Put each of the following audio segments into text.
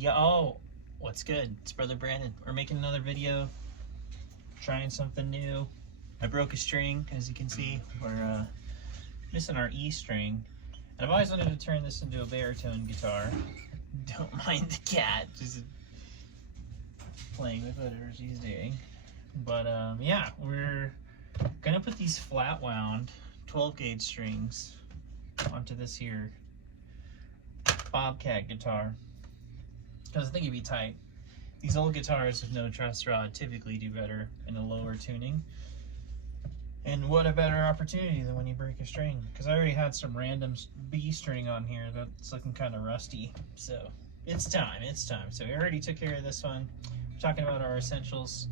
Yo, what's good? It's Brother Brandon. We're making another video, trying something new. I broke a string, as you can see. We're missing our E string. And I've always wanted to turn this into a baritone guitar. Don't mind the cat, just playing with whatever she's doing. But yeah, we're gonna put these flat wound 12 gauge strings onto this here Bobcat guitar, because I think it'd be tight. These old guitars with no truss rod typically do better in a lower tuning. And what a better opportunity than when you break a string, because I already had some random B string on here that's looking kind of rusty. So it's time, So we already took care of this one. We're talking about our essentials.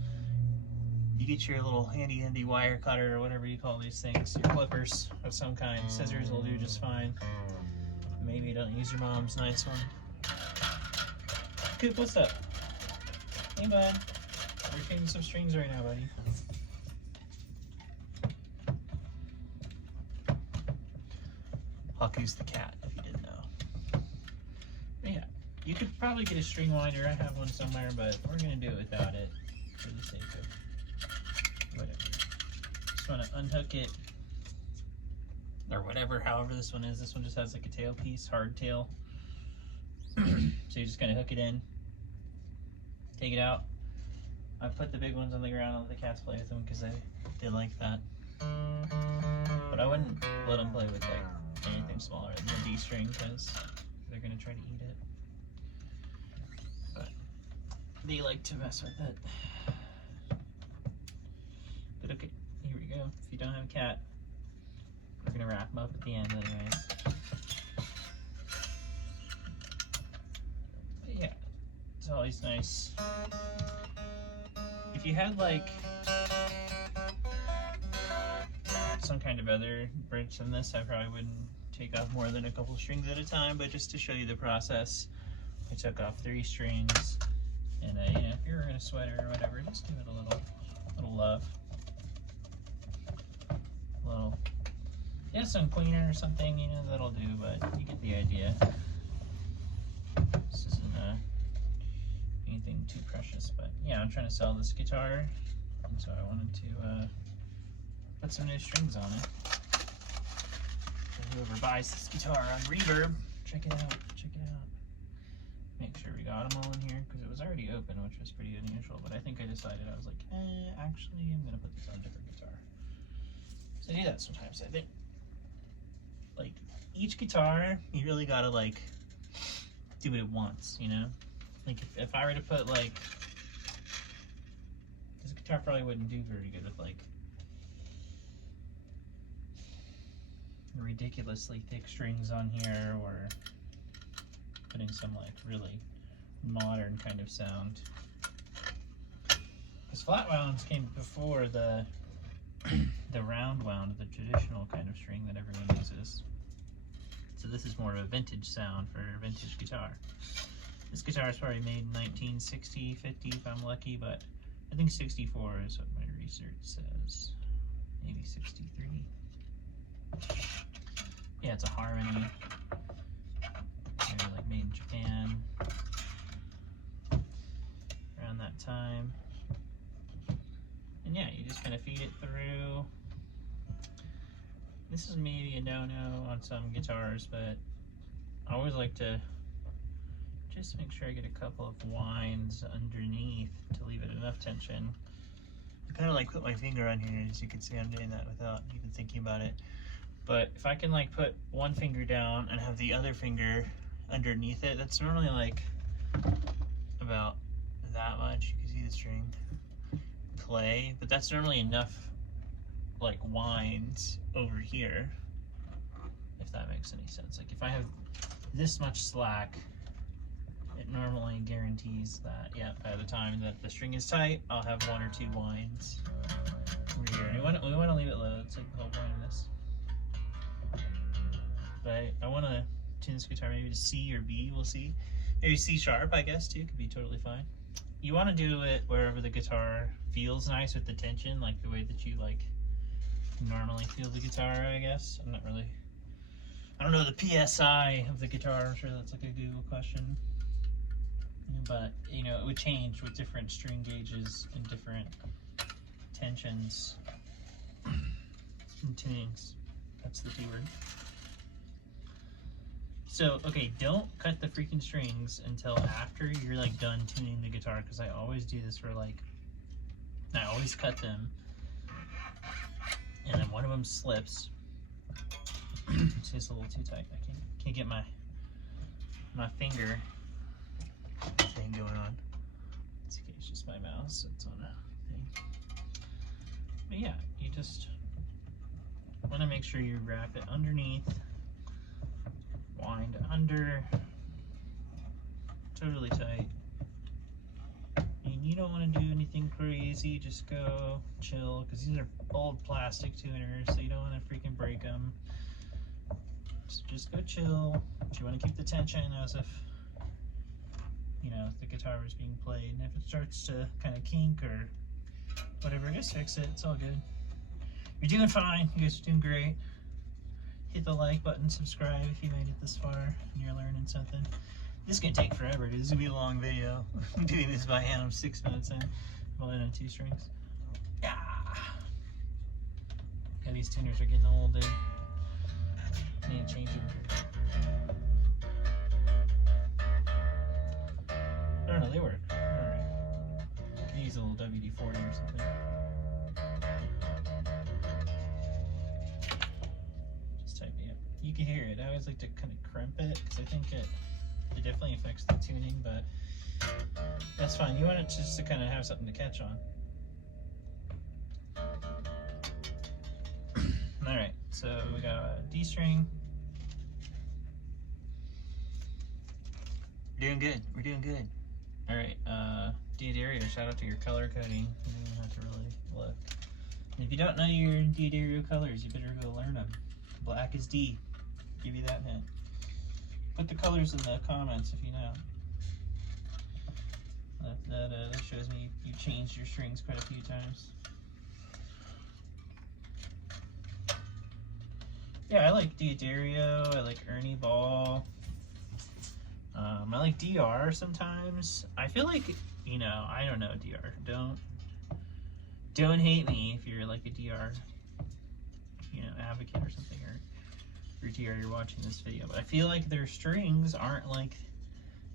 You get your little handy dandy wire cutter or whatever you call these things, your clippers of some kind. Scissors will do just fine. Maybe don't use your mom's nice one. Coop, what's up? Hey, bud. We're changing some strings right now, buddy. Haku's the cat, if you didn't know. But yeah, you could probably get a string winder. I have one somewhere, but we're gonna do it without it for the sake of whatever. Just want to unhook it, or whatever, however this one is. This one just has like a tail piece, hard tail. So you're just gonna hook it in, take it out. I put the big ones on the ground and let the cats play with them because they like that. But I wouldn't let them play with like anything smaller than the D string because they're gonna try to eat it. But they like to mess with it. But okay, here we go. If you don't have a cat, we're gonna wrap them up at the end anyways. But yeah, it's always nice. If you had like some kind of other bridge than this, I probably wouldn't take off more than a couple strings at a time, but just to show you the process, I took off 3 strings, and you know, if you're in a sweater or whatever, just give it a little love. Yeah, some cleaner or something, you know, that'll do, but you get the idea. This isn't anything too precious, but yeah, I'm trying to sell this guitar, and so I wanted to put some new strings on it. So whoever buys this guitar on Reverb, check it out, Make sure we got them all in here, because it was already open, which was pretty unusual, but I think I decided, I was like, actually, I'm gonna put this on a different guitar. So I do that sometimes, I think. Like, each guitar, you really gotta, like, do what it wants, you know? Like, if I were to put, like, this guitar probably wouldn't do very good with, like, ridiculously thick strings on here, or putting some, like, really modern kind of sound. Because flat wounds came before the round wound, the traditional kind of string that everyone uses. So this is more of a vintage sound for a vintage guitar. This guitar is probably made in 1960, 50 if I'm lucky, but I think 64 is what my research says. Maybe 63. Yeah, it's a Harmony. Maybe like made in Japan around that time. And yeah, you just kind of feed it through. This is maybe a no-no on some guitars, but I always like to just make sure I get a couple of winds underneath to leave it enough tension. I kind of like put my finger on here, as you can see I'm doing that without even thinking about it. But if I can like put one finger down and have the other finger underneath it, that's normally like about that much. You can see the string play, but that's normally enough like winds over here, if that makes any sense. Like if I have this much slack, it normally guarantees that, yeah, by the time that the string is tight, I'll have 1 or 2 winds over here. And we want to leave it low. That's like the whole point of this. But I want to tune this guitar maybe to C or B, we'll see. Maybe C sharp, I guess, too, could be totally fine. You want to do it wherever the guitar feels nice with the tension, like the way that you like normally feel the guitar, I guess. I don't know the PSI of the guitar. I'm sure that's like a Google question. but you know, it would change with different string gauges and different tensions and tunings. That's the T word. So, okay, don't cut the freaking strings until after you're like done tuning the guitar, because I always do this for like, I always cut them, and then one of them slips. It's just a little too tight. I can't get my finger thing going on. It's okay, it's just my mouse. It's on a thing. But yeah, you just want to make sure you wrap it underneath, wind under, totally tight. And you don't want to do anything crazy, just go chill, because these are old plastic tuners, so you don't want to freaking break them. So just go chill, but you want to keep the tension as if, you know, the guitar was being played. And if it starts to kind of kink or whatever, just fix it. It's all good. You're doing fine. You guys are doing great. Hit the like button, subscribe if you made it this far and you're learning something. This is going to take forever, dude. This is going to be a long video. I'm doing this by hand. I'm 6 minutes in. I'm only on 2 strings. Yeah. Yeah, these tuners are getting old, dude. Need to change them. I don't know, they work. Alright. I use a little WD-40 or something. Just tighten it up. You can hear it. I always like to kind of crimp it, because I think it definitely affects the tuning, but that's fine. You want it just to kind of have something to catch on. Alright, so we got a D string. We're doing good. We're doing good. Alright, D'Addario, shout out to your color coding. You don't even have to really look. And if you don't know your D'Addario colors, you better go learn them. Black is D. Give you that hint. Put the colors in the comments if you know. That shows me you changed your strings quite a few times. Yeah, I like D'Addario, I like Ernie Ball. I like DR sometimes. I feel like, you know, I don't know DR. Don't hate me if you're like a DR, you know, advocate or something, or if you're DR, you're watching this video. But I feel like their strings aren't like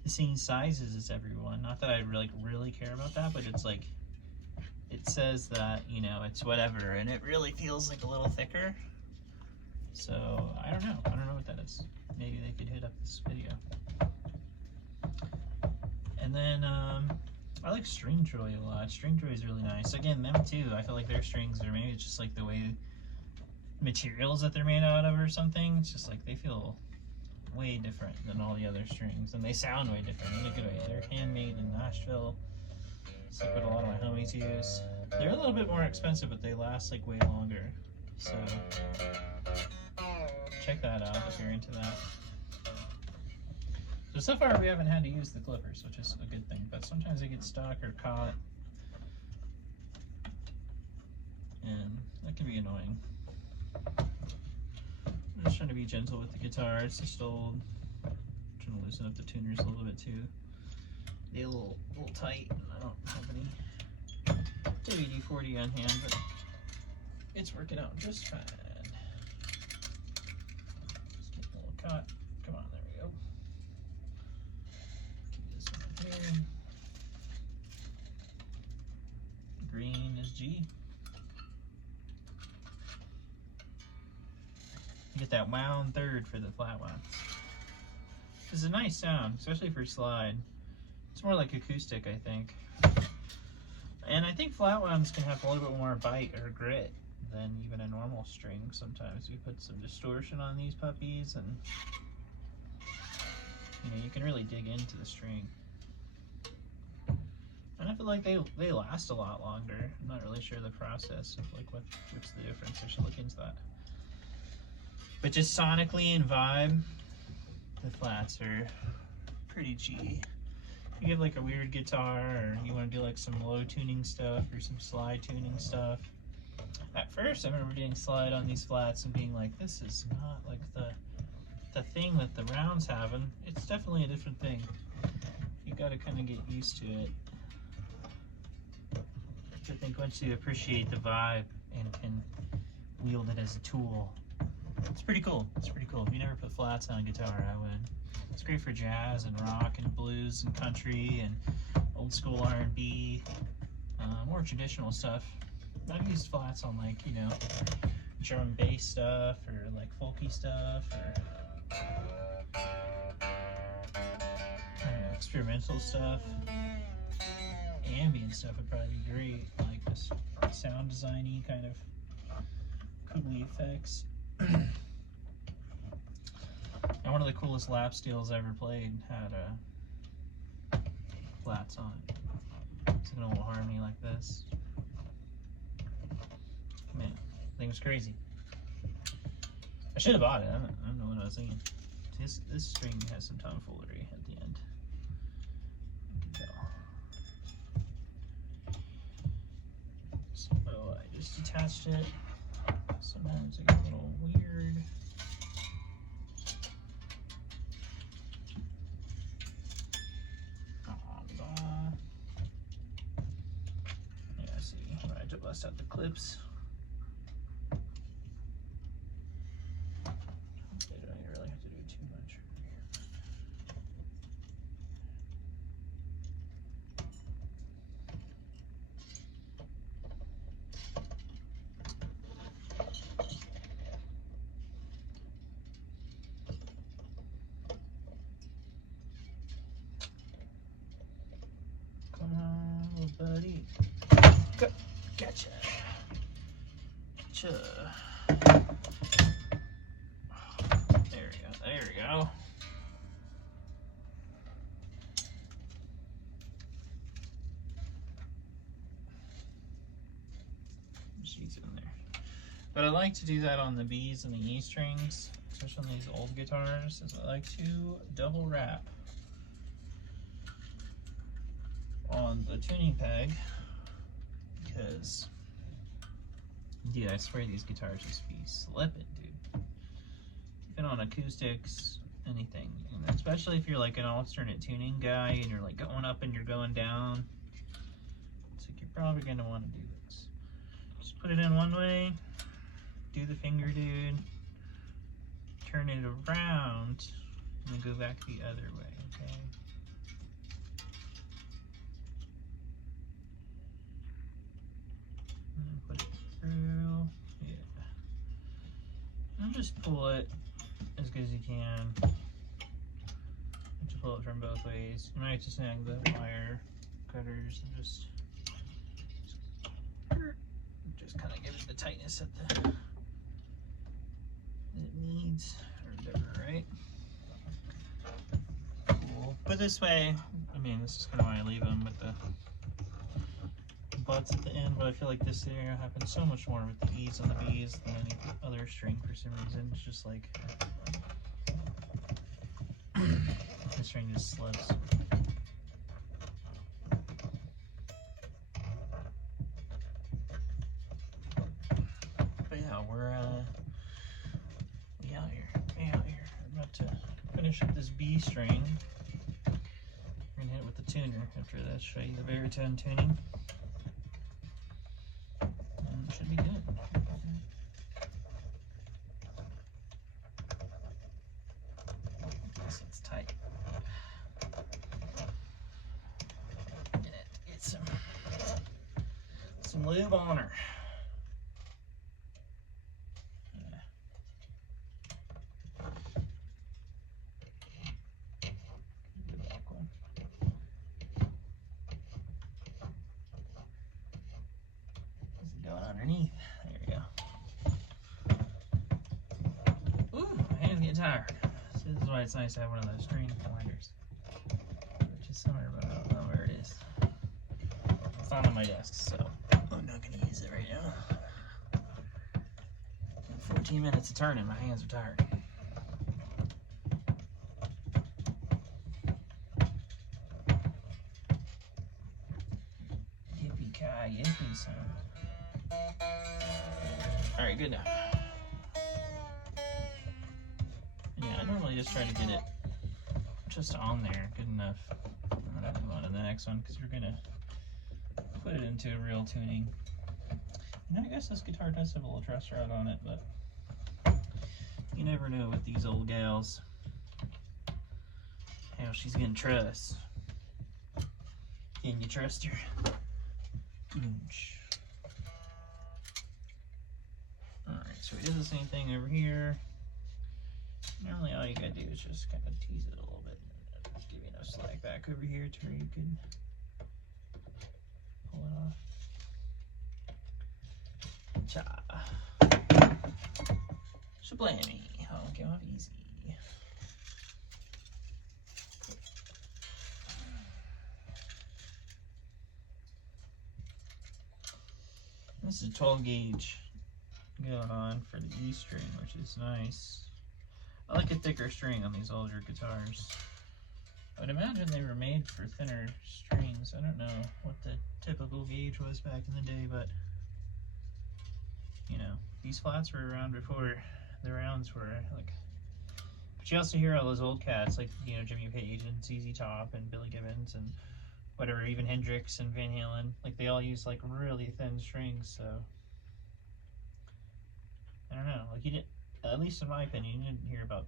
the same sizes as everyone. Not that I really care about that, but it's like, it says that, you know, it's whatever, and it really feels like a little thicker. So I don't know what that is. Maybe they could hit up this video. And then I like Stringjoy a lot. Stringjoy is really nice. Again, them too. I feel like their strings are, maybe it's just like the way materials that they're made out of or something. It's just like they feel way different than all the other strings, and they sound way different in a good way. They're handmade in Nashville. It's like what a lot of my homies use. They're a little bit more expensive, but they last like way longer. So check that out if you're into that. So far we haven't had to use the clippers, which is a good thing, but sometimes they get stuck or caught, and that can be annoying. I'm just trying to be gentle with the guitar. It's just old. I'm trying to loosen up the tuners a little bit too. They're a little tight, and I don't have any WD-40 on hand, but it's working out just fine. Just getting a little caught. Come on, there we go. Keep this one here. Green is G. You get that wound third for the flat wound. This is a nice sound, especially for slide. It's more like acoustic, I think. And I think flat wounds can have a little bit more bite or grit than even a normal string. Sometimes we put some distortion on these puppies, and you know, you can really dig into the string. And I feel like they last a lot longer. I'm not really sure the process of like what's the difference. I should look into that. But just sonically and vibe, the flats are pretty G. If you have like a weird guitar, or you want to do like some low tuning stuff or some slide tuning stuff. At first I remember doing slide on these flats and being like, this is not like the thing that the rounds have, and it's definitely a different thing. You gotta kind of get used to it. I think once you appreciate the vibe and can wield it as a tool, it's pretty cool. It's pretty cool. If you never put flats on a guitar, I would. It's great for jazz and rock and blues and country and old school R&B, more traditional stuff. I've used flats on, like, you know, drum and bass stuff or like folky stuff or I don't know, experimental stuff. Ambient stuff would probably be great, like this sound designy kind of coolly effects. And one of the coolest lap steels I ever played had flats on it. It's like an old harmony like this. Man, the thing was crazy. I should have bought it. I don't know what I was thinking. This string has some tomfoolery at the end. You can tell. So I just detached it. Sometimes it gets a little weird. Yeah, see, I had to bust out the clips. I don't really have to do too much. Come on, little buddy. Go. Gotcha. Gotcha. There we go. There we go. She's in there. But I like to do that on the B's and the E strings, especially on these old guitars, is I like to double wrap on the tuning peg, because dude, I swear these guitars just be slipping, dude. Even on acoustics, anything. And especially if you're like an alternate tuning guy and you're like going up and you're going down. It's like you're probably gonna want to do this. Just put it in one way, do the finger dude, turn it around, and then go back the other way, okay? And put it through, yeah. And just pull it as good as you can. You have to pull it from both ways. You might just snag the wire cutters and just kind of give it the tightness that it needs, or whatever, right? Cool. But this way, I mean, this is kind of why I leave them with the butts at the end, but I feel like this scenario happens so much more with the E's and the B's than any other string for some reason. It's just like the string just slips. But yeah, we're we out here. I'm about to finish up this B string. We're gonna hit it with the tuner after that. Show you the baritone tuning. And it should be good. It's tight. Get some lube on her. Underneath. There we go. Ooh, my hands get tired. So this is why it's nice to have one of those string winders. Which is somewhere, but I don't know where it is. It's not on my desk, so I'm not going to use it right now. 14 minutes of turning, my hands are tired. Yippee sound. Alright, good enough. Yeah, I normally just try to get it just on there, good enough. And next one because we're gonna put it into a real tuning. And I guess this guitar does have a little truss rod on it, but you never know with these old gals how she's gonna truss. Can you trust her? Alright, so we did the same thing over here. Normally all you gotta do is just kind of tease it a little bit and give you enough slack back over here to where you can pull it off. Cha. Shablammy. Oh, it came off easy. This is a 12 gauge going on for the E string, which is nice. I like a thicker string on these older guitars. I would imagine they were made for thinner strings. I don't know what the typical gauge was back in the day, but you know, these flats were around before the rounds were like. But you also hear all those old cats like, you know, Jimmy Page and ZZ Top and Billy Gibbons and whatever, even Hendrix and Van Halen, like they all use like really thin strings, so I don't know, like you didn't, at least in my opinion, you didn't hear about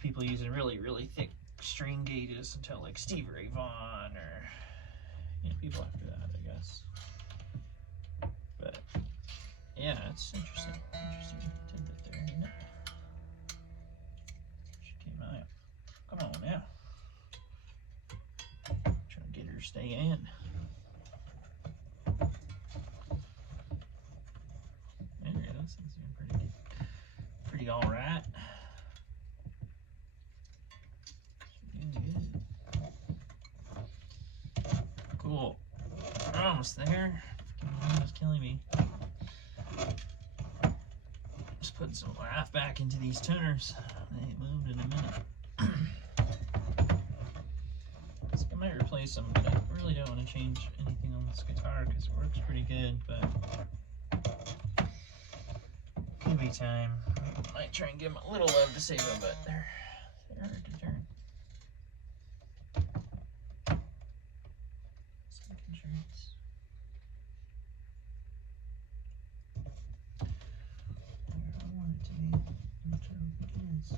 people using really, really thick string gauges until like Stevie Ray Vaughan or, you know, people after that, I guess. But yeah, it's interesting tidbit there, isn't it? Should keep my eye up. Come on now. Trying to get her to stay in. There you go, this thing's doing pretty good. Pretty alright. Cool. We're almost there. It's killing me. Just putting some laugh back into these tuners. They ain't moved in a minute. I might replace them, but I really don't want to change anything on this guitar because it works pretty good, but could be time. Might try and give them a little love to save them, but they're hard to turn. Making sure it's where I want it to be, which I don't think it is.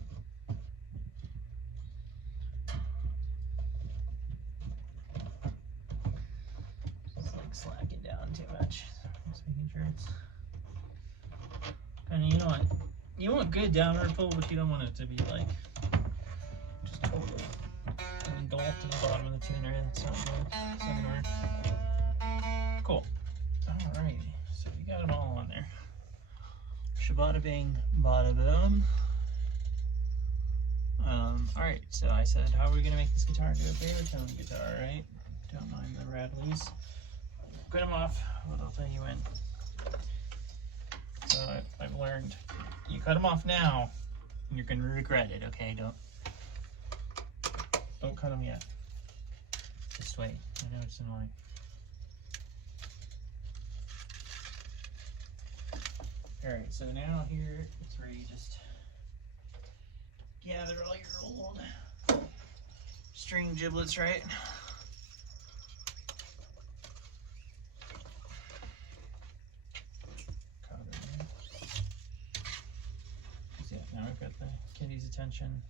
Slacking down too much. Just making sure it's kind of, you want good downward pull, but you don't want it to be like just totally engulfed in the bottom of the tuner. That's not good. That's not gonna work. Cool. Alrighty, so we got them all on there. Shabada bing, bada boom. Alright, so I said, how are we gonna make this guitar into a baritone guitar, right? Don't mind the rattlings. Cut them off, but I'll tell you when. So I've learned, you cut them off now, and you're gonna regret it. Okay, don't cut them yet. Just wait. I know it's annoying. All right, so now here it's where you just gather all your old string giblets, right? Now we've got the kitty's attention.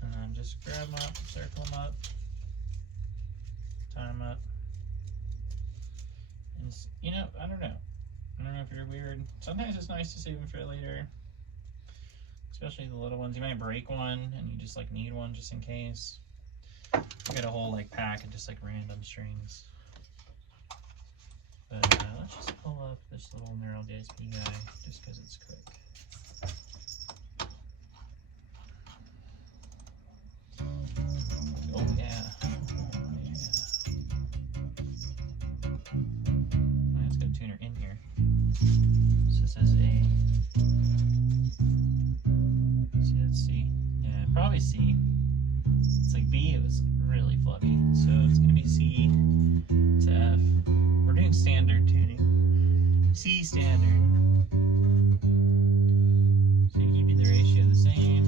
And just grab them up, circle them up, tie them up. And, you know, I don't know if you're weird. Sometimes it's nice to save them for later. Especially the little ones. You might break one and you just like need one just in case. You got a whole like pack of just like random strings. But let's just pull up this little narrow DSP guy just because it's quick. Oh yeah. Let's get a tuner in here. So this is a. Let's see. Yeah, probably C. It's like B. It was really fluffy, so it's gonna be C to F. We're doing standard tuning. C standard. So you're keeping the ratio the same.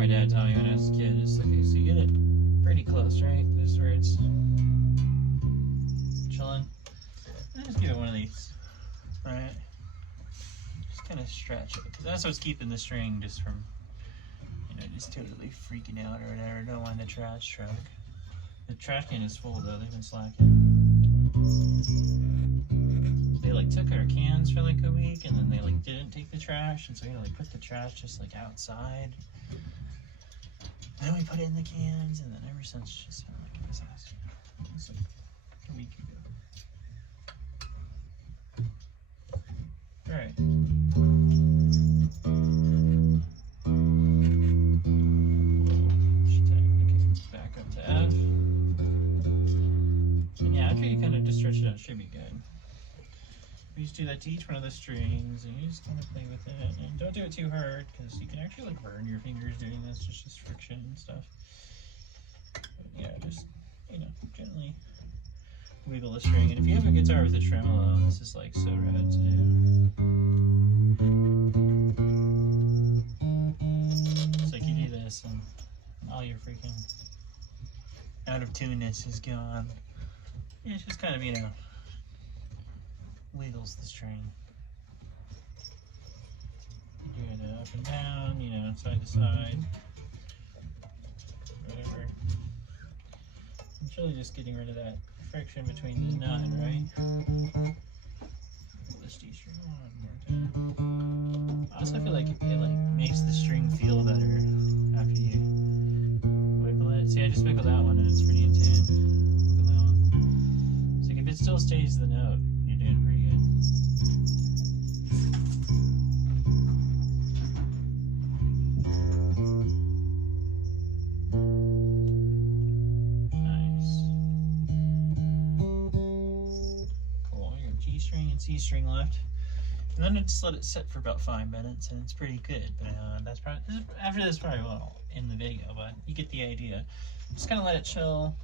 my dad taught me when I was a kid. It's like, so you get it pretty close, right? This is where it's chilling. And just give it one of these, right? Just kind of stretch it, because that's what's keeping the string just from, you know, just totally freaking out or whatever. Don't mind the trash truck. The trash can is full though, they've been slacking. They like took our cans for like a week, and then they like didn't take the trash, and so we had to like put the trash just like outside. And then we put it in the cans, and then ever since it's just been like a disaster. It's like a week ago. Alright. Back up to F. And yeah, after you kind of just stretch it out, it should be good. You just do that to each one of the strings, and you just kind of play with it. And don't do it too hard, because you can actually like burn your fingers doing this. It's just friction and stuff. But yeah, just, you know, gently wiggle the string. And if you have a guitar with a tremolo, this is like so rad to do. It's like you do this, and all your freaking out of tuneness is gone. Yeah, it's just kind of, you know, wiggles the string. You do it up and down, you know, side to side, whatever. It's really just getting rid of that friction between the nut, right? Pull this D string one more time. I also feel like it like makes the string feel better after you wiggle it. See, I just wiggled that one and it's pretty in tune. Wiggle that one. It's like if it still stays the note, you're doing pretty good. Nice. Cool. You got G string and C string left. And then I just let it sit for about 5 minutes, and it's pretty good. But that's probably after this probably won't in the video, but you get the idea. Just kind of let it chill,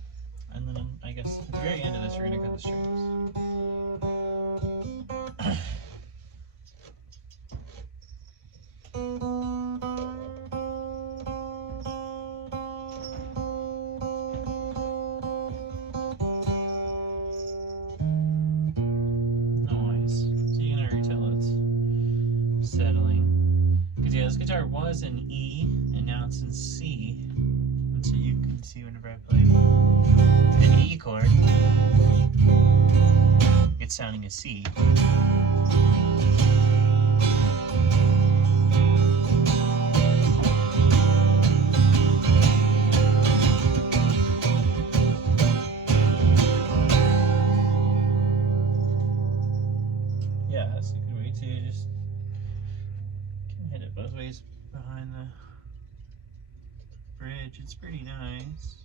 and then I guess at the very end of this, we're gonna cut the strings. This guitar was in E, and now it's in C. And so you can see whenever I play an E chord, it's sounding a C. Yeah, that's a good way to just hit it both ways behind the bridge. It's pretty nice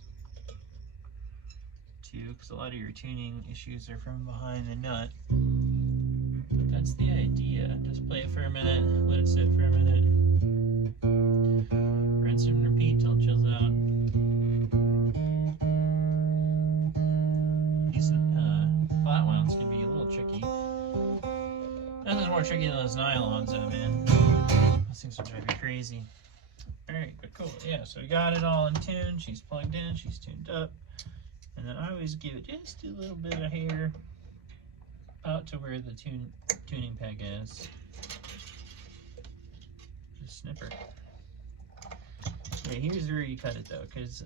too, because a lot of your tuning issues are from behind the nut. But that's the idea. Just play it for a minute, let it sit for a minute, rinse and repeat till it chills out. These flat wounds can be a little tricky. Nothing's more tricky than those nylons though, man. Those things will drive you crazy. Alright, but cool. Yeah, so we got it all in tune. She's plugged in, she's tuned up. And then I always give it just a little bit of hair out to where the tuning peg is. Just snip her. Okay, here's where you cut it though, because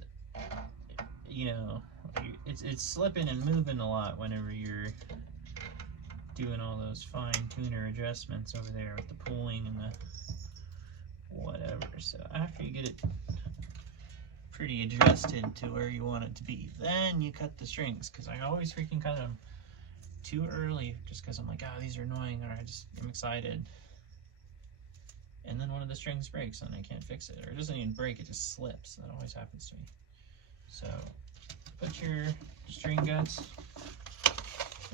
you know, it's slipping and moving a lot whenever you're doing all those fine tuner adjustments over there with the pulling and the whatever. So after you get it pretty adjusted to where you want it to be, then you cut the strings, because I always freaking cut them too early just because I'm like, oh, these are annoying, or I'm excited, and then one of the strings breaks and I can't fix it, or it doesn't even break, it just slips. That always happens to me. So put your string guts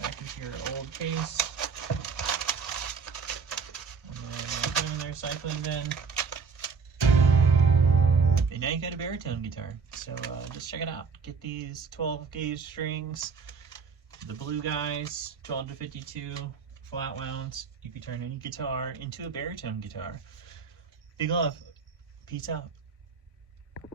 back into your old case, and then put them in there, cycling bin. And now you got a baritone guitar. So just check it out. Get these 12 gauge strings, the blue guys, 12 to 52 flat wounds. You can turn any guitar into a baritone guitar. Big love. Peace out.